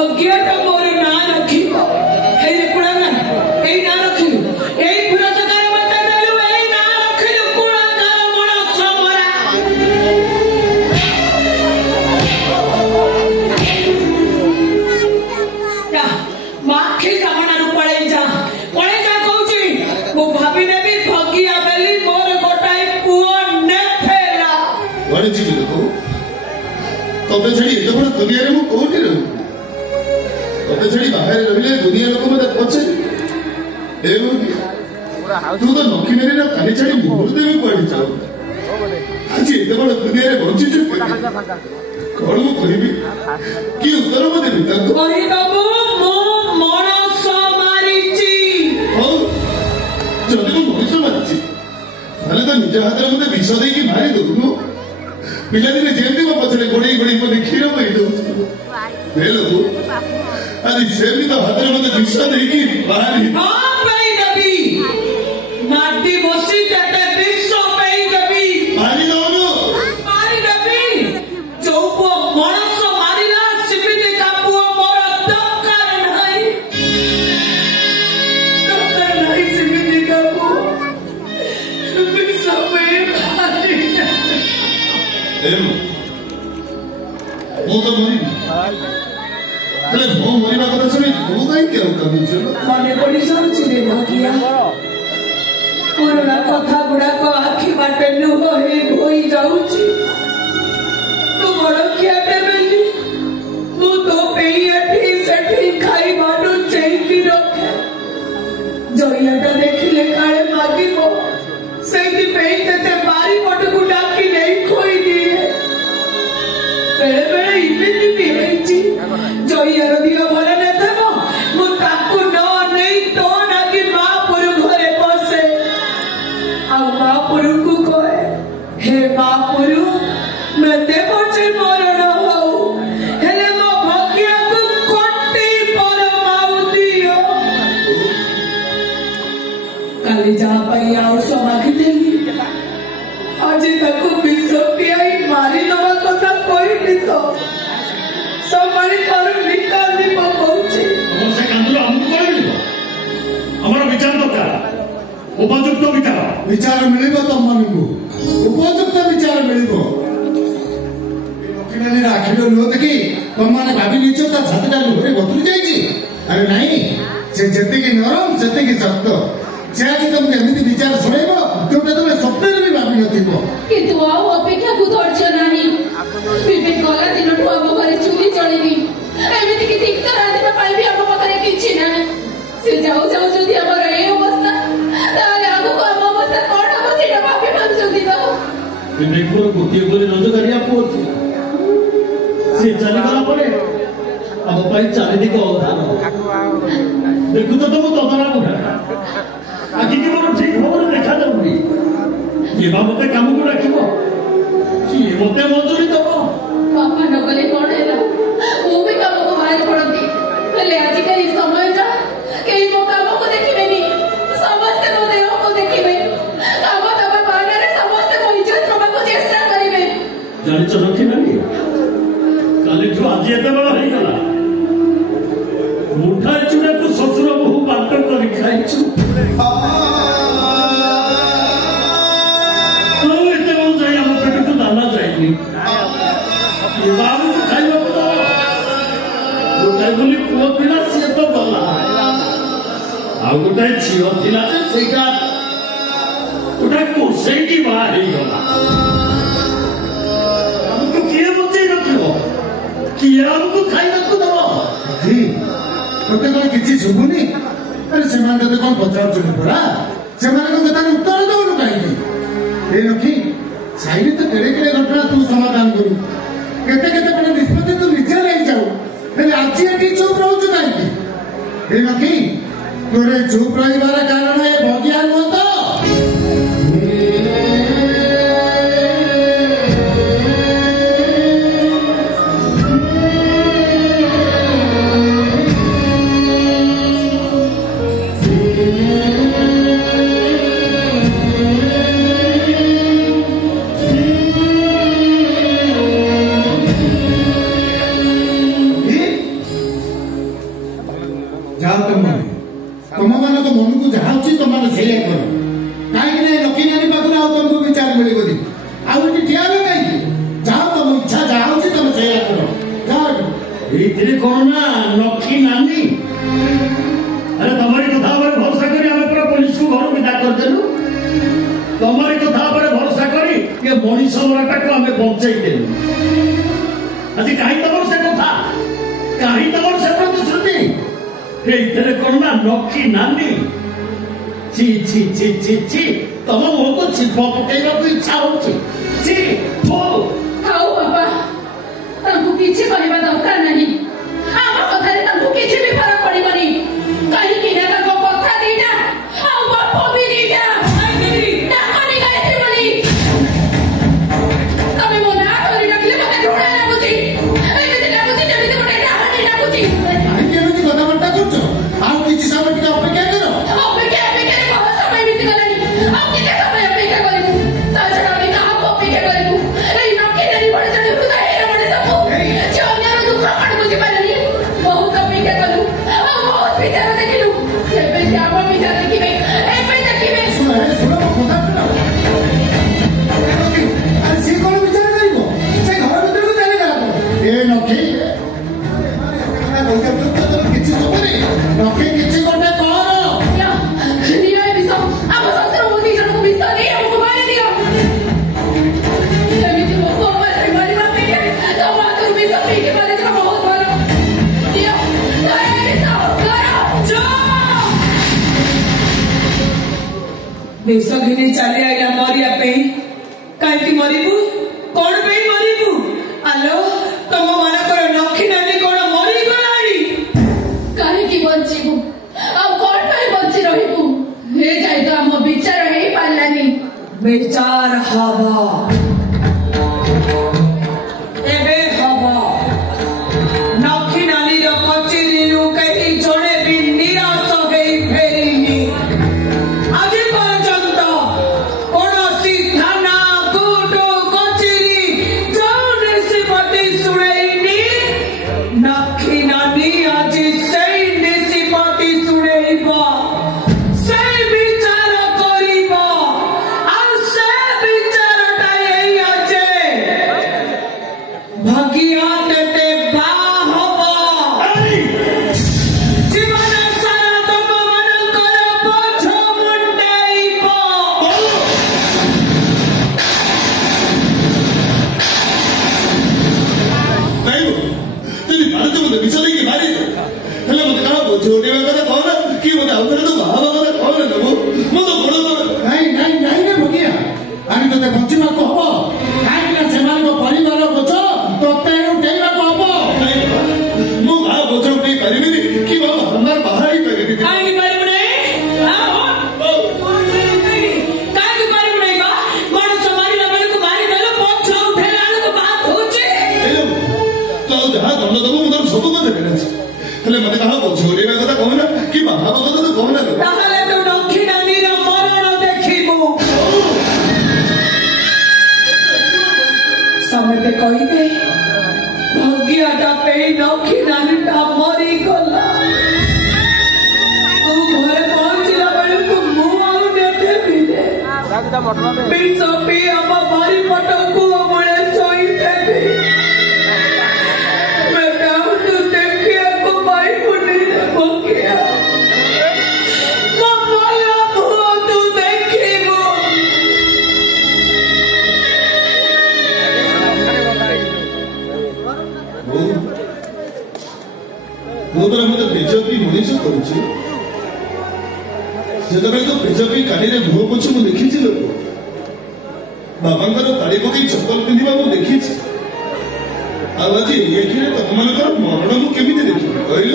भग्यटा मोर ना रखिब हे कुड़ा ना ए ना रखिलु ए पुरस्कार मत देलु ए ना रखिलु कुड़ा का मनुष्य मरा या माखी सामना रु पळे जा कहूची मु भाभी ने भी भगिया बेली मोर गोटाई पुओ ने फेला वाणी जी को तबे छड़ी एते बड़ दुनिया रे मु कोठी रहू तबे छड़ी बाहर रहिले दुनिया लोक मते पछे ए तू तो नखी मेरे ना कानी छड़ी मोर देबे पड़ी जाओ आज एते बड़ दुनिया रे बंची छु कोन मु कहिबी की उत्तर मते देबी ताको कहि बाबू मो मनस मारिची हो जदी मु मनस मारिची ताले तो निज हाथ रे मते विष दे की मारी दउनु पिला दिने जेमती मो पछले गोडी गोडी मते खीर पई दउ बेलो आदि सेमी तो हाथ रे मते विष दे की मारी हां पई देबी माटी बसी तते विष पई देबी मारी दउनु मारी देबी चौपो मनस मारिला सिमिति कापुओ मोर दक्कर नाही सिमिति कापुओ विष पई मारी एम वो तो मरी अरे वो मरी बात तो सुनी वो काई क्या कमी छ मने पड़ी जाउची रे भागिया पुराना कथा गुडा को आखि बाटे लुह हे होई जाउची तू बड़ कियाटे बेली मु तो पेयठी सेठी खाई बाडू चेकी रखे जइयाटा देखिले काळे मागिबो सेठी पेई तते बारी पटकु डाकी नहीं खोई दिए बेले बेले इमिति भी हेची जइयार दिया भले न देबो मु ताकु न नहीं तो ना कि महापुर घरे बसे आ महापुर को कहे हे महापुर मैं देबो जे मरण हो हेले मो भगिया को कोटी पर माउ दियो काली जा पई आउ समाधि देली आज तक विष पियाई मारी दवा कथा कोई तो समारी पर निकाली पहुंची से कांदुला हमको कोई हमारा विचार दरकार उपयुक्त विचार मिलिबो तम मानकु उपयुक्त विचार मिलिबो नखिनाली राखिलो लो देखि तम माने भाबी निचो ता छातीटा लुहरे बतुरी जाईची अरे नहीं से जति की नरम जति की शक्त से आज तुम एमिति विचार सुनेबो जोटा तुम स्वप्न भी भाबी नथिबो किंतु आओ अपेक्षा को धैर्य नाही विवेक गला दिनठु हम घरे चुली चलिनी एमिति कि ठीक तरह दिन पाई भी हम पाखरे किछि ना से जाऊ जाऊ जदी हमर ए अवस्था ताले आगु को हम अवस्था कोन हम सेटा भाबी भाबी जदी ना विवेक को गोटिए बोले रोजगारिया पोछि से चली गला पड़े अब पाई चाले दिको अवधान देखु तो तुम तदरा कोठा आखि की मोर ठीक भाବରେ देखा जाउनी ये बाबते काम को राखिबो कि मते मजूरी दबो पापा न गले कोन हैला वो भी काम को बाहर पड़ती पहले आज का इस समय जा कई मो काम को देखिबेनी समस्त को देह को देखिबे काम तब बाहर रे समस्त को इज्जत रबा को चेष्टा करिबे जानि छ रखि नाही काले जो आज एते बड़ होई गला मुठा चुड़ा को ससुर बहु बाट कर खाइछु तो एते बड़ जाय हम पेट को दाना जायनी ये बाबू को खाइबो तो गोटाई बोली पुओ पिला से तो गला आ गोटाई छियो पिला से सेका उठा को सेकी बाहर ही गला हमको किए बच्चे रखिबो किए हमको खाइबो तो दबो जी तोते कोन किछि सुबुनी अरे सेमान तते कोन पचार चुनी पड़ा सेमान को कथा उत्तर दउनु काई ए नखी साइरे तो केड़े केड़े घटना तू समाधान करू केते केते कोन निष्पत्ति तू निजे नहीं जाऊ हेले आज एटी चुप रहू काई ए नखी तोरे चुप रहिबार कारण ए भगिया न तो तुम तुम मान मन को जहाँ अच्छी तुम मैंने से कर कहीं लकी नानी पाखर आउ तुमको विचार मिले आगे ठिया कहीं जाओ तुम इच्छा जहाँ अच्छी तुम से कर कौन ना लकी नानी अरे तुम्हारी कथा पर भरोसा करी आम पूरा पुलिस को घर विदा करदेलु तुम्हारी कथा पर भरोसा करी ये मनीष मराटा को आम बचाई देलु आज कहीं तुम से कथा कहीं तुम से प्रतिश्रुति ये कौन ना लकी नानी ची ची ची ची ची तुम मुह को छिप पकड़ा इच्छा होची ची थो खाओ बाबा तांको किछि कहबा दरकार नाही आम कथारे तांको किछि भी फरक पड़िबनी कहीं कि ना तांको कथा दीना आउ बाप भी दीना डाकनी गायत्री बोली तमे मो ना धरि रखले मते ढोड़ा लागुची एमिति लागुची जेमिति मते डाकनी लागुची कहीं केमिति कथाबार्ता करछो आउ किछि समय टिका अपेक्षा करो अपेक्षा अपेक्षा बहुत समय बीत गलानी अब किते समय अपेक्षा करिबु ता छडा भी कहा अपेक्षा करिबु एई नकी नरी बड़ जने हृदय रे बड़ सबु जोन्यार दुख कण बुझि पालनी बहुत अपेक्षा कलु बहुत विचार देखिलु एबे जाब विचार देखिबे एबे देखिबे सुनो कथा अरे से कौन विचार करिबो से घर भीतर को चली गला ए नकी किछि सुबनी नकी किछि कोटे कर निया बिसो अब ससुर मोदी जन को बिसो नहीं हमको मार दियो एमिति मोको मार मारी मारते के तो मातुर बिसो पी के मारे तो बहुत भलो दियो तो बिसो करो जो देश घिनी चली आईला मरिया पे कहीं मरिबू कौन पे मरिबू आलो तुम मन कर नखी नानी कौन मरी गलानी काहे की बंचिबु अब कोन पे बंची रहिबु हे जाय तो हम विचार हे पालानी विचार हवा एबे हवा नखी नानी रो कचेरी रू कहीं जोड़े भी निराश गई फेरीनी आज पर्यंत कौनसी थाना कोर्ट कचेरी जोन निष्पत्ति सुनेनी नखी नानी आज सही निष्पत्ति सुनेबा से विचार करिबा और से विचारटा एई आछे भागिया तेते बाहबा जीवन सारा तुम मनकर पछ मुंडेइबा नहीं तेरी भारत में विचार की मारी हेले मते कहा छोटे बेटा कौन कि मते आउथरे तो बाबा मते कौन नबो मो तो बड़ नहीं रे भगिया आनी तते बंचिमा को हबो काहे ना सेमान को परिवार बोझ तते उठेइबा को हबो मो आ बोझ उठेइ परिबिनी कि बाबा हमार बाहर ही परिबिनी काहे पारिबु नहीं काहे पारिबु नहीं बा मन समारी लबल को मारी देलो पछ उठेला को बात होचे हेलो तो जहां दंड दबो मुदर सब को देबे हेले मते कहा छोटे बेटा कौन कि बाबा কথা तो कौन ताहले तो नखी नानी रो मरण देखिबु समते कहिबे भाग्यटा पे नखी नानीटा मरी गला तू घरे पहुंचला बेलକୁ ମୁଁ ଆଉ ନେଦେବିରେ ବିଷ ପି ଆମ ବାରି ପଟକୁ ଅମଳେ ଶୋଇଦେବି ବେଟା ତୁ ଦେଖିବାକୁ ପାଇବୁନି ରେ ବକିଆ ମମଲା ମୁହଁ ତୁ ଦେଖିବୁ ମୁଁ ତ ମତେ ବିଜେପି ମଣିଷ କରୁଛି ଯେତେବେଳେ ତ ବିଜେପି କାନିରେ ମୁହଁ ପୋଛୁ ମୁଁ ଦେଖିଛି ଲୋକ ବାବାଙ୍କର ତାଳି ପକେଇ ଚପଲ ପିନ୍ଧିବା ମୁଁ ଦେଖିଛି ଆଉ ଆଜି ଏଠିରେ ତମମାନଙ୍କର ମରଣ ମୁଁ କେମିତି ଦେଖିବି କହିଲ